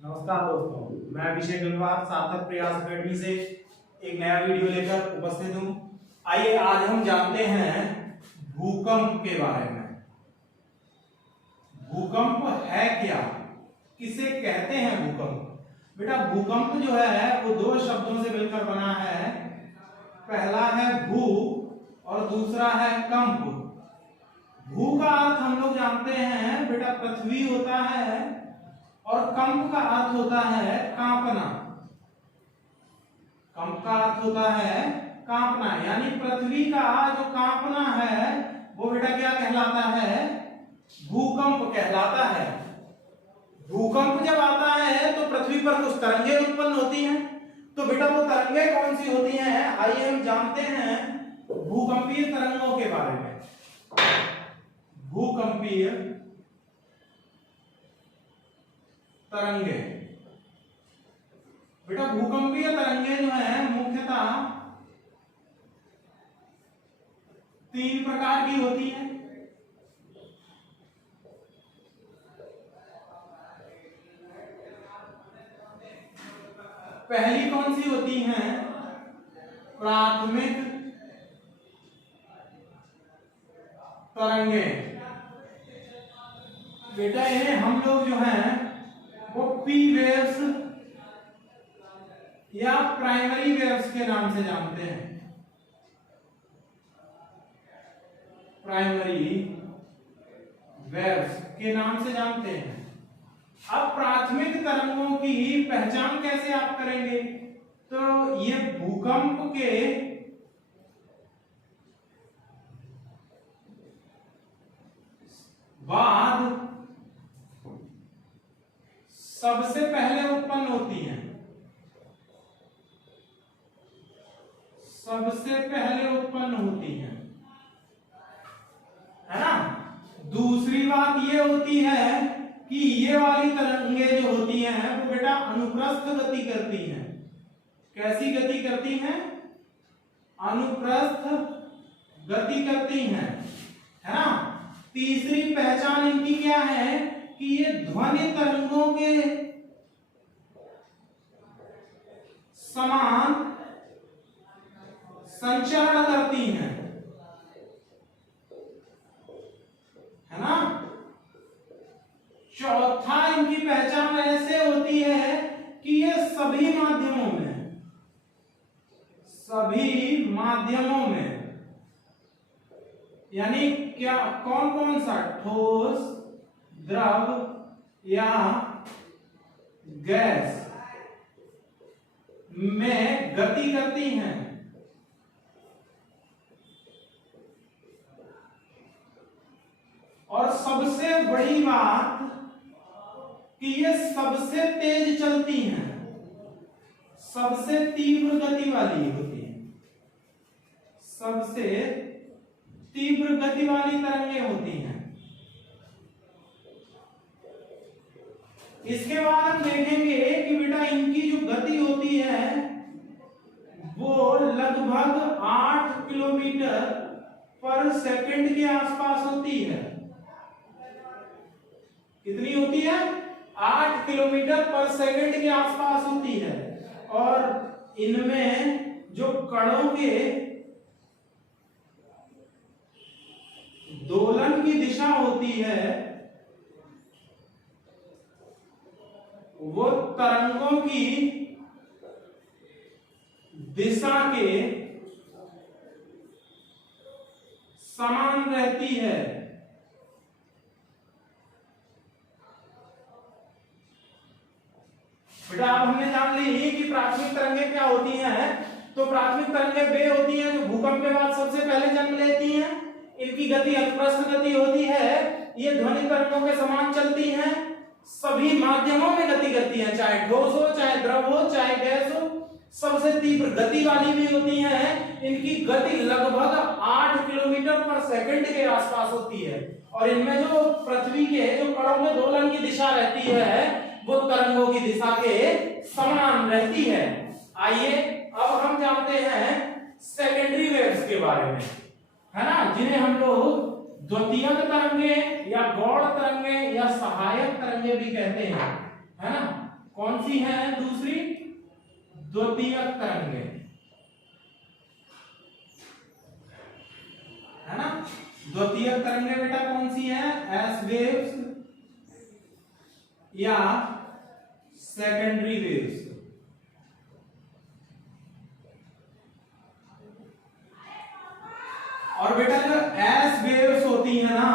नमस्कार दोस्तों, मैं अभिषेक गंगवार सार्थक प्रयास अकेडमी से एक नया वीडियो लेकर उपस्थित हूँ। आइए आज हम जानते हैं भूकंप के बारे में। भूकंप है क्या, किसे कहते हैं भूकंप? बेटा भूकंप जो है वो दो शब्दों से मिलकर बना है। पहला है भू और दूसरा है कंप। भू का अर्थ हम लोग जानते हैं बेटा पृथ्वी होता है और कंप का अर्थ होता है कांपना। कंप का अर्थ होता है कांपना, यानी पृथ्वी का जो कांपना है वो बेटा क्या कहलाता है? भूकंप कहलाता है। भूकंप जब आता है तो पृथ्वी पर कुछ तरंगे उत्पन्न होती हैं। तो बेटा वो तरंगे कौन सी होती हैं, आइए हम जानते हैं भूकंपीय तरंगों के बारे में। भूकंपीय तरंगे, बेटा भूकंपीय तरंगे जो है मुख्यतः तीन प्रकार की होती हैं। पहली कौन सी होती हैं? प्राथमिक तरंगे। बेटा इन्हें हम लोग जो है वो पी वेव्स या प्राइमरी वेव्स के नाम से जानते हैं। प्राइमरी वेव्स के नाम से जानते हैं। अब प्राथमिक तरंगों की पहचान कैसे आप करेंगे? तो ये भूकंप के बाद सबसे पहले उत्पन्न होती हैं। सबसे पहले उत्पन्न होती हैं, है ना? दूसरी बात ये होती है कि ये वाली तरंगे जो होती हैं वो बेटा अनुप्रस्थ गति करती हैं। कैसी गति करती हैं? अनुप्रस्थ गति करती हैं, है ना? तीसरी पहचान इनकी क्या है कि ये ध्वनि तरंगों के समान संचरण करती हैं, है ना? चौथा इनकी पहचान ऐसे होती है कि ये सभी माध्यमों में यानी क्या कौन कौन सा ठोस, द्रव या गैस में गति करती हैं। और सबसे बड़ी बात कि ये सबसे तेज चलती हैं, सबसे तीव्र गति वाली होती हैं, सबसे तीव्र गति वाली तरंगे होती हैं। इसके बाद हम देखेंगे कि बेटा इनकी जो गति होती है वो लगभग 8 किलोमीटर पर सेकंड के आसपास होती है। कितनी होती है? 8 किलोमीटर पर सेकंड के आसपास होती है। और इनमें जो कणों के दोलन की दिशा होती है वो तरंगों की दिशा के समान रहती है। बेटा अब हमने जान ली कि प्राथमिक तरंगे क्या होती हैं। तो प्राथमिक तरंगे वे होती हैं जो भूकंप के बाद सबसे पहले जन्म लेती हैं। इनकी गति अनुप्रस्थ गति होती है। ये ध्वनि तरंगों के समान चलती हैं, सभी माध्यमों में गति करती हैं, चाहे ठोस हो, चाहे द्रव हो, चाहे गैस हो। सबसे तीव्र गति वाली भी होती हैं। इनकी गति लगभग 8 किलोमीटर पर सेकंड के आसपास होती है। और इनमें जो पृथ्वी के जो कणों में दोलन की दिशा रहती है वो तरंगों की दिशा के समान रहती है। आइए अब हम जानते हैं सेकेंडरी वेव्स के बारे में, है ना, जिन्हें हम लोग द्वितीयक तरंगे या गौड़ तरंगे या सहायक तरंगे भी कहते हैं, है ना। कौन सी है दूसरी? द्वितीयक तरंगे, है ना। द्वितीयक तरंगे बेटा कौन सी है? एस वेव्स या सेकेंडरी वेव्स। और बेटा जो एस वेव्स होती है ना,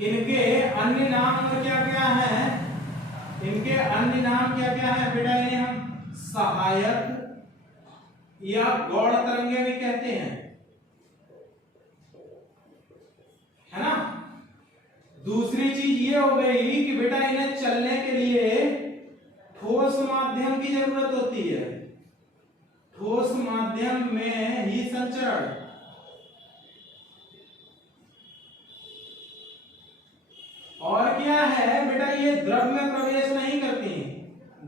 इनके अन्य नाम क्या क्या है? इनके अन्य नाम क्या क्या है बेटा? इन्हें हम सहायक या गौड़ तरंगे भी कहते हैं, है ना। दूसरी चीज ये हो गई कि बेटा इन्हें चलने के लिए ठोस माध्यम की जरूरत होती है। ठोस माध्यम में ही संचरण, और क्या है बेटा, ये द्रव में प्रवेश नहीं करती,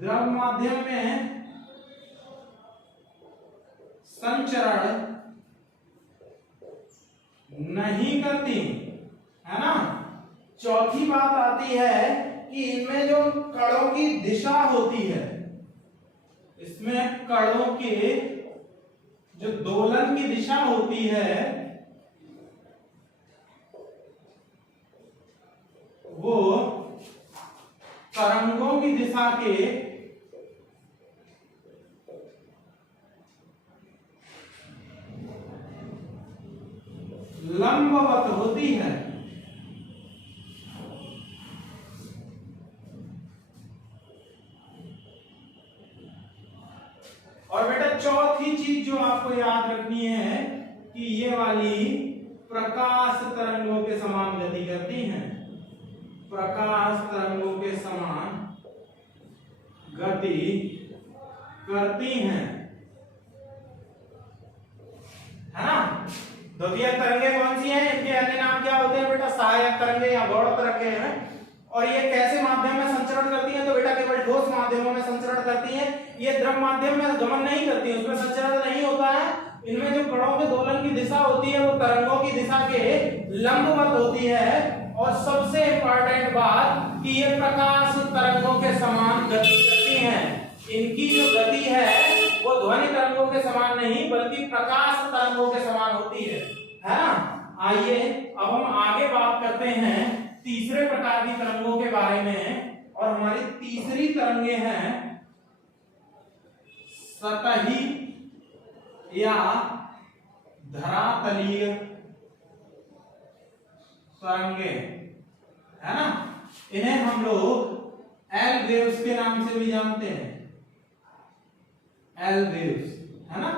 द्रव माध्यम में संचरण नहीं करती, है ना। चौथी बात आती है कि इनमें जो कणों की दिशा होती है, इसमें कणों के जो दोलन की दिशा होती है वो तरंगों की दिशा के लंबवत होती है। और बेटा चौथी चीज जो आपको याद रखनी है कि ये वाली प्रकाश तरंगों के समान गति करती हैं। प्रकाश तरंगों के समान गति करती हैं, है ना। द्वितीयक तरंगे कौन सी हैं? इनके अन्य नाम क्या होते हैं बेटा? सहायक तरंगे या गौड़ तरंगे हैं। और ये कैसे माध्यम में संचरण करती हैं? तो बेटा केवल ठोस माध्यमों में संचरण करती हैं। ये द्रव माध्यम में गमन नहीं करती है, उसमें संचरण नहीं होता है। इनमें जो कणों के दोलन की दिशा होती है वो तरंगों की दिशा के लंबवत होती है। और सबसे इंपॉर्टेंट बात कि ये प्रकाश तरंगों के समान गति करती हैं। इनकी जो गति है वो ध्वनि तरंगों के समान नहीं बल्कि प्रकाश तरंगों के समान होती है ना। आइए अब हम आगे बात करते हैं तीसरे प्रकार की तरंगों के बारे में। और हमारी तीसरी तरंगे हैं सतही या धरातलीय तरंगे, है ना। इन्हें हम लोग एल वेव्स के नाम से भी जानते हैं, एल वेव्स, है ना।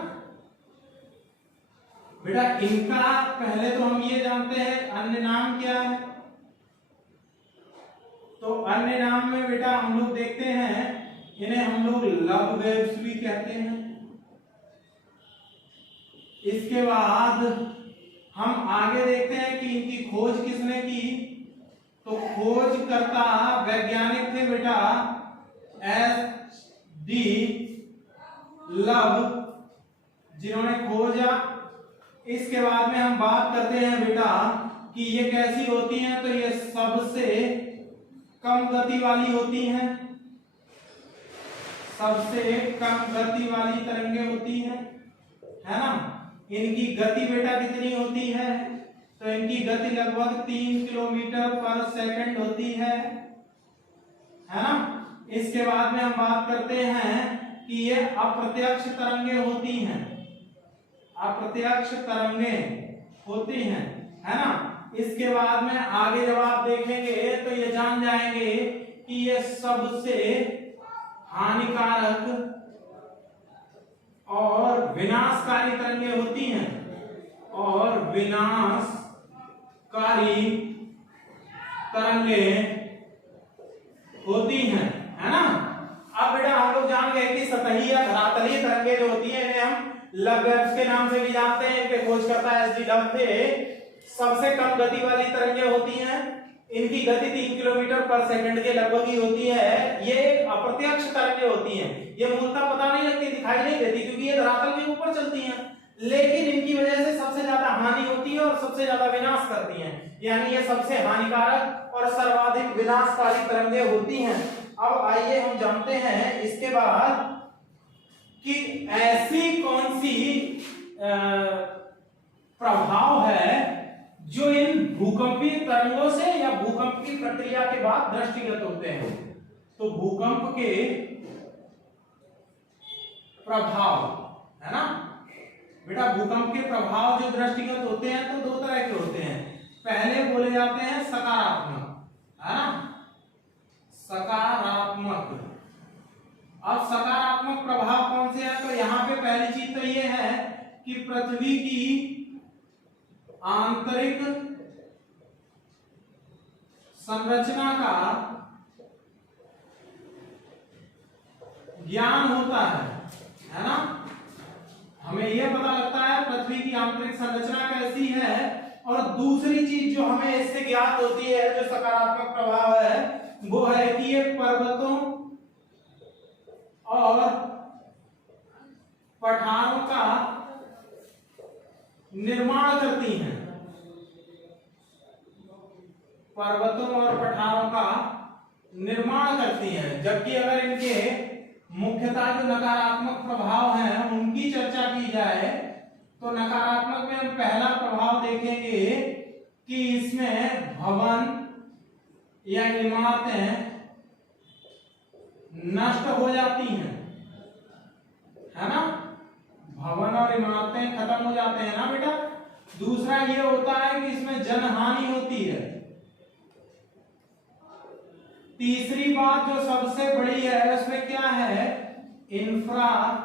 बेटा इनका पहले तो हम ये जानते हैं अन्य नाम क्या है। तो अन्य नाम में बेटा हम लोग देखते हैं इन्हें हम लोग लव वेव्स भी कहते हैं। इसके बाद हम आगे देखते हैं कि इनकी खोज किसने की। तो खोजकर्ता वैज्ञानिक थे बेटा एस डी लव, जिन्होंने खोजा। इसके बाद में हम बात करते हैं बेटा कि ये कैसी होती हैं। तो ये सबसे कम गति वाली होती हैं, सबसे कम गति वाली तरंगे होती हैं, है ना। इनकी गति बेटा कितनी होती है? तो इनकी गति लगभग 3 किलोमीटर पर सेकंड होती है ना। इसके बाद में हम बात करते हैं कि ये अप्रत्यक्ष तरंगे होती हैं, अप्रत्यक्ष तरंगे होती हैं, है ना। इसके बाद में आगे जब आप देखेंगे तो ये जान जाएंगे कि ये सबसे हानिकारक और विनाशकारी तरंगे होती हैं। और विनाशकारी तरंगे होती हैं, है ना। अब बेटा हम लोग जान गए कि सतही या धरातलीय तरंगे जो होती हैं इन्हें हम लव वेव्स के नाम से भी जानते हैं। इनके खोजकर्ता एस डी लव थे। सबसे कम गति वाली तरंगे होती हैं, इनकी गति 3 किलोमीटर पर सेकंड के लगभग ही होती है। ये अप्रत्यक्ष तरंगे होती हैं, ये मूलतः पता नहीं लगती, दिखाई नहीं देती क्योंकि ये धरातल के ऊपर चलती हैं, लेकिन इनकी वजह से सबसे ज्यादा हानि होती है और सबसे ज्यादा विनाश करती हैं। यानी ये सबसे हानिकारक और सर्वाधिक विनाशकारी तरंगे होती हैं। अब आइए हम जानते हैं इसके बाद कि ऐसी कौन सी प्रभाव है जो इन भूकंपीय तरंगों से या भूकंप की प्रक्रिया के बाद दृष्टिगत होते हैं। तो भूकंप के प्रभाव है ना बेटा, भूकंप के प्रभाव जो दृष्टिगत होते हैं तो दो तरह के होते हैं। पहले बोले जाते हैं सकारात्मक, है ना, सकारात्मक। अब सकारात्मक प्रभाव कौन से हैं? तो यहां पे पहली चीज तो ये है कि पृथ्वी की आंतरिक संरचना का ज्ञान होता है ना। हमें यह पता लगता है पृथ्वी की आंतरिक संरचना कैसी है। और दूसरी चीज जो हमें इससे ज्ञात होती है, जो सकारात्मक प्रभाव है, वो है कि ये पर्वतों और पठारों का निर्माण करती हैं। पर्वतों और पठारों का निर्माण करती हैं। जबकि अगर इनके मुख्यतः जो नकारात्मक प्रभाव हैं उनकी चर्चा की जाए तो नकारात्मक में हम पहला प्रभाव देखेंगे कि इसमें भवन या इमारतें नष्ट हो जाती हैं, है ना। भवन और इमारतें खत्म हो जाते हैं ना बेटा। दूसरा ये होता है कि इसमें जनहानि होती है। तीसरी बात जो सबसे बड़ी है उसमें क्या है, इंफ्रास्ट्रक्चर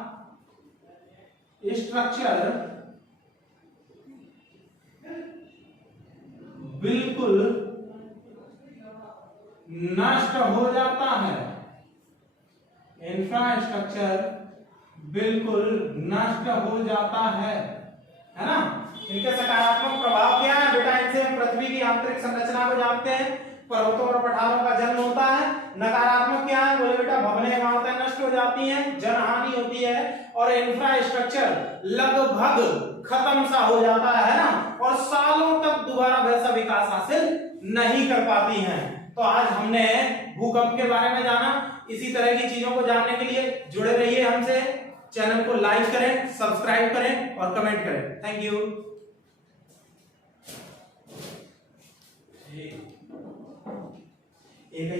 बिल्कुल नष्ट हो जाता है। इंफ्रास्ट्रक्चर बिल्कुल नष्ट हो जाता है ना। इनके सकारात्मक प्रभाव क्या है बेटा? इनसे हम पृथ्वी की आंतरिक संरचना को जानते हैं, पर्वतों और पठारों का जन्म होता है। नकारात्मक क्या है बोले बेटा? भवनें इमारतें नष्ट हो जाती हैं, जनहानि होती है और इंफ्रास्ट्रक्चर लगभग खत्म सा हो जाता है ना, और सालों तक दोबारा वैसा विकास हासिल नहीं कर पाती हैं। तो आज हमने भूकंप के बारे में जाना। इसी तरह की चीजों को जानने के लिए जुड़े रहिए हमसे। चैनल को लाइक करें, सब्सक्राइब करें और कमेंट करें। Thank you. एक